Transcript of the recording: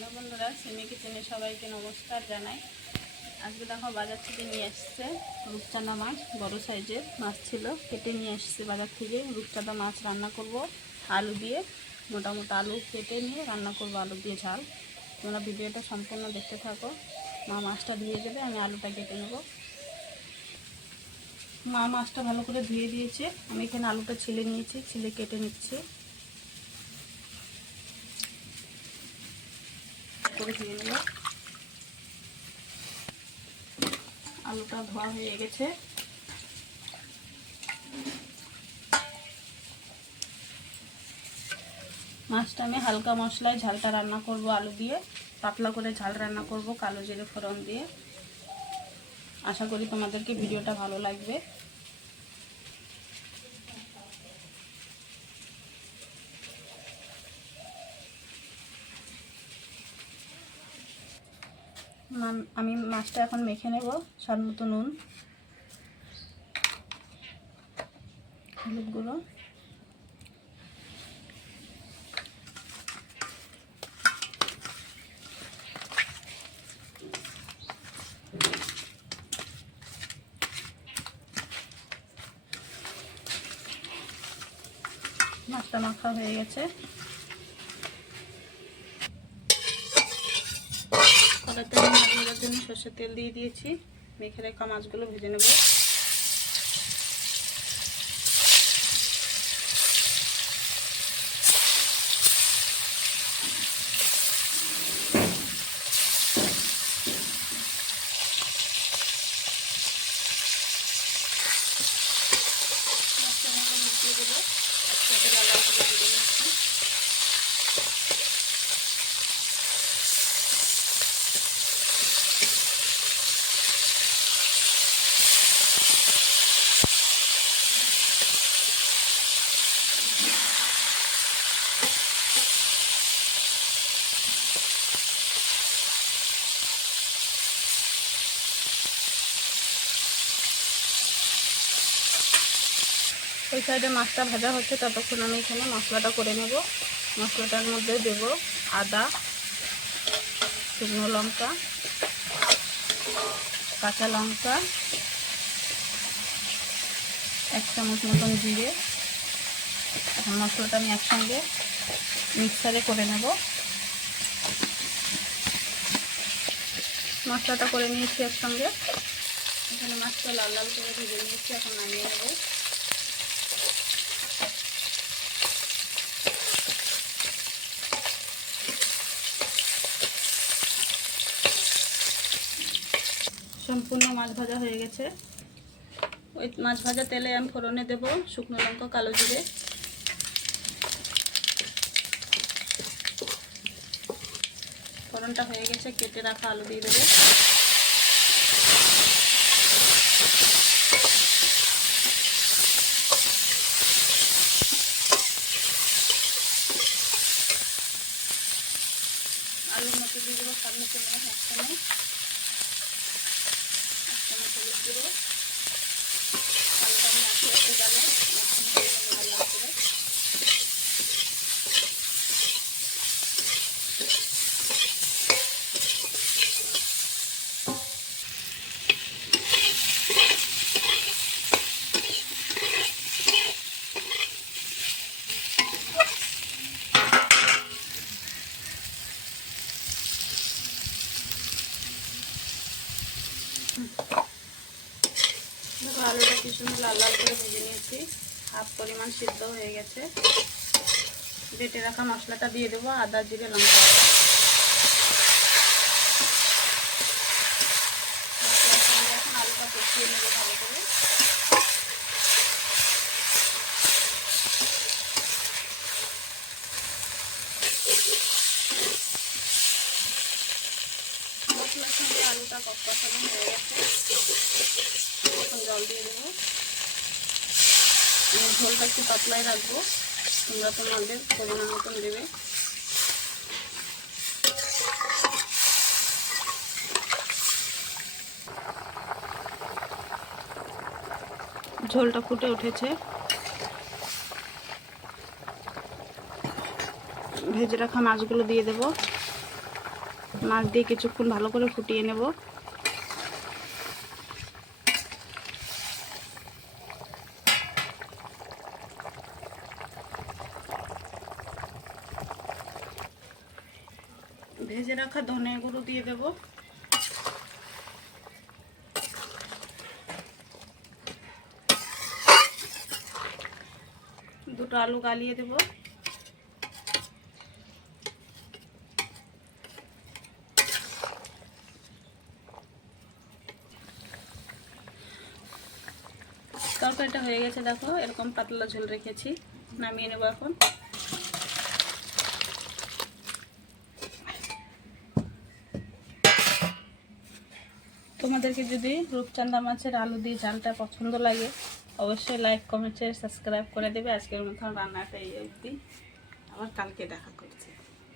Hello বন্ধুরা, সিমি কিচেনে সবাইকে নমস্কার জানাই। আজকে দেখো বাজার থেকে নিয়ে এসছে রূপচাঁদা মাছ, বড় সাইজের মাছ ছিল। কেটে নিয়ে এসছে বাজার থেকে। রূপচাঁদা মাছ রান্না করব আলু দিয়ে। মোটা মোটা আলু কেটে নিয়ে রান্না করব আলু দিয়ে ঝাল। তোমরা ভিডিওটা সম্পূর্ণ দেখতে থাকো। মা মাছটা ধুয়ে দেবে, আমি আলুটা কেটে নেব। মা মাছটা ভালো করে ধুয়ে দিয়েছে। আমি এখানে আলুটা ছিলে নিয়েছি, ছিলে কেটে নিচ্ছি। করে ধুয়ে নেব। আলুটা ধোয়া হয়ে গেছে। মাছটা আমি হালকা মশলায় ঝালটা রান্না করব আলু দিয়ে। পাতলা করে ঝাল রান্না করব কালো জিরে ফোড়ন দিয়ে। আশা করি তোমাদেরকে ভিডিওটা ভালো লাগবে। আমি মাছটা এখন মেখে নেব স্বাদ মতো নুন হলুদ গুঁড়ো। মাছটা মাখা হয়ে গেছে। কড়াতে আমি ভাজার জন্য সর্ষের তেল দিয়ে দিয়েছি। মেখে রাখা মাছগুলো ভেজে নেব। মাছটা ভালো ওই সাইডে মাছটা ভাজা হচ্ছে, ততক্ষণ আমি এখানে মশলাটা করে নেব। মশলাটার মধ্যে দেব আদা, শুকনো লঙ্কা, কাঁচা লঙ্কা, এক চামচ মতন জিরে। এখন মশলাটা আমি একসঙ্গে মিক্সারে করে নেব। মশলাটা করে নিয়েছি একসঙ্গে। এখানে মাছটা লাল লাল করে ভেজে নিয়েছি, এখন নামিয়ে নেব। সম্পূর্ণ মাছ ভাজা হয়ে গেছে। ওই মাছ ভাজা তেলে আমি ফোড়নে দেব শুকনো লঙ্কা, কালো জিরে। ফোড়নটা হয়ে গেছে, কেটে রাখা আলু দিয়ে দেবো। আলুর মতো দিয়ে দেবো সামনে চলে একসঙ্গে হলুদ গুঁড়ো আলুটা আমি আস্তে যাবে মাঝখানে দিয়ে দেবো লাল লাল করে দেখো আলুটা কি সুন্দর লাল লাল করে ভেজে নিয়েছি। হাফ পরিমাণ সিদ্ধ হয়ে গেছে। বেটে রাখা মশলাটা দিয়ে দেবো, আদা, জিরে, লঙ্কা আলুটা কষিয়ে নেব ভালো করে। সঙ্গে আলুটা কষানো হয়ে গেছে। এখন জল দিয়ে দেবো। ঝোলটা একটু পাতলাই রাখব। তোমরা তোমাদের পরিমাণ মতন দেবে। ঝোলটা ফুটে উঠেছে। ভেজে রাখা মাছগুলো দিয়ে দেবো। মাছ দিয়ে কিছুক্ষণ ভালো করে ফুটিয়ে নেব। ভেজে রাখা ধনে গুঁড়ো দিয়ে দেব। দুটো আলু গালিয়ে দেব। তরকারিটা হয়ে গেছে, দেখো, এরকম পাতলা ঝোল রেখেছি, নামিয়ে নেব এখন। তোমাদেরকে যদি রূপচান্দা মাছের আলু দিয়ে ঝালটা পছন্দ লাগে, অবশ্যই লাইক কমেন্ট সাবস্ক্রাইব করে দেবে। আজকের মতো রান্নাটা এই অবধি। আবার কালকে দেখা করছি।